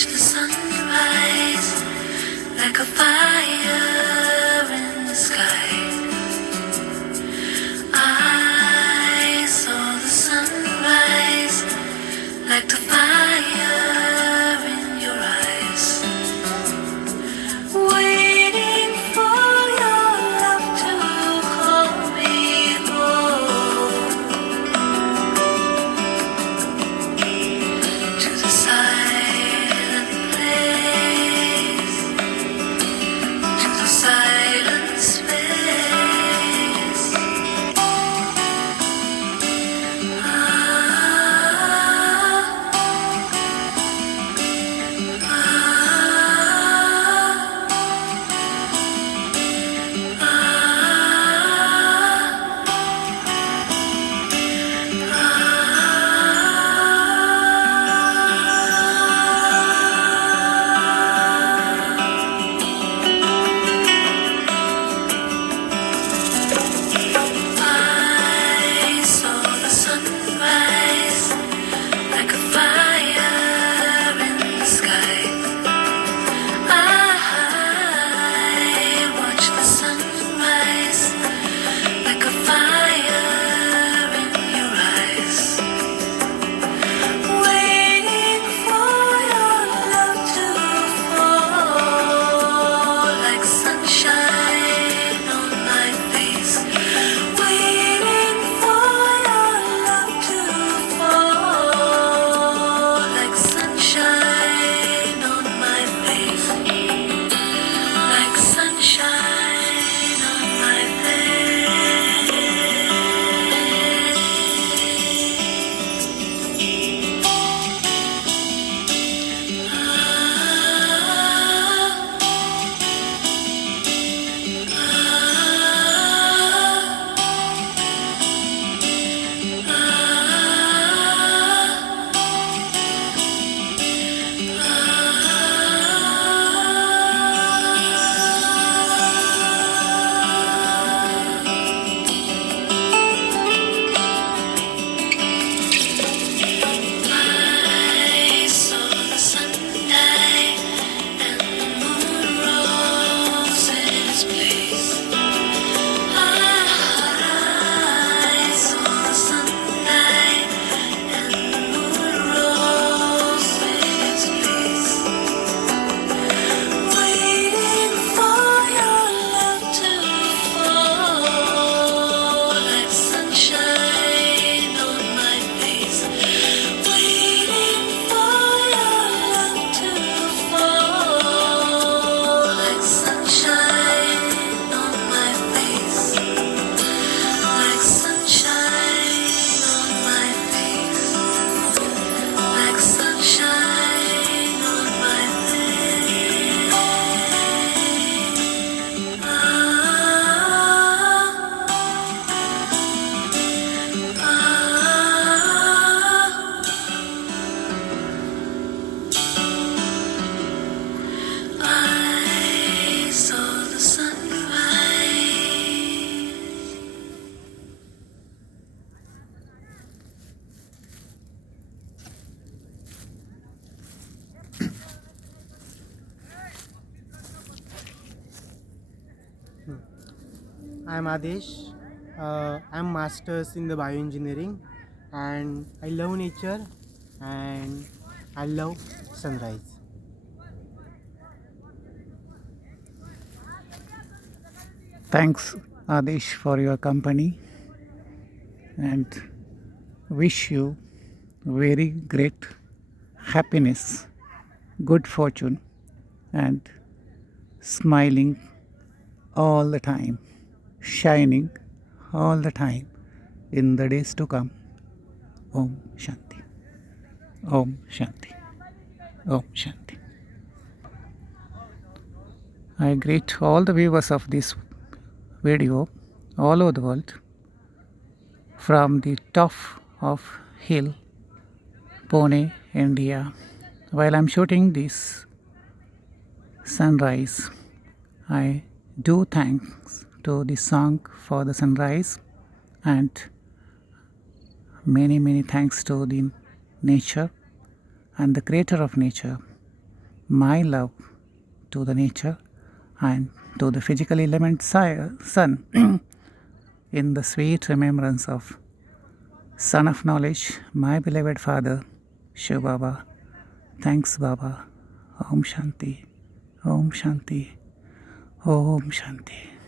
watch the sunrise like a fire in the sky. I saw the sunrise like the fire in your eyes, waiting for your love to call me home, to the silent place, to the silent space. I saw the sunrise like a fire in the sky. I watched the sunrise like a fire in your eyes, waiting for your love to fall like sunshine on my face, waiting for your love to fall like sunshine on my face, like sunshine on my face. I saw the sun die and the moon rose in its place. I saw the sun die and the moon rose in its place, waiting for your love to fall like sunshine on my face, waiting for your love to fall like sunshine on my face, like sunshine on my face, like sunshine on my face. I saw the sunrise. I'm Adesh. I'm masters in the bioengineering, and I love nature and I love sunrise. Thanks, Adesh, for your company and wish you very great happiness, good fortune, and smiling all the time, shining all the time in the days to come. Om Shanti. Om Shanti. Om Shanti. I greet all the viewers of this video all over the world from the top of hill, Pune, India. While I'm shooting this sunrise, I do thanks to the song for the sunrise and many thanks to the nature and the creator of nature my love to the nature and to the physical element sun in the sweet remembrance of Son of Knowledge, my beloved Father, Shiv Baba. Thanks, Baba. Om Shanti. Om Shanti. Om Shanti.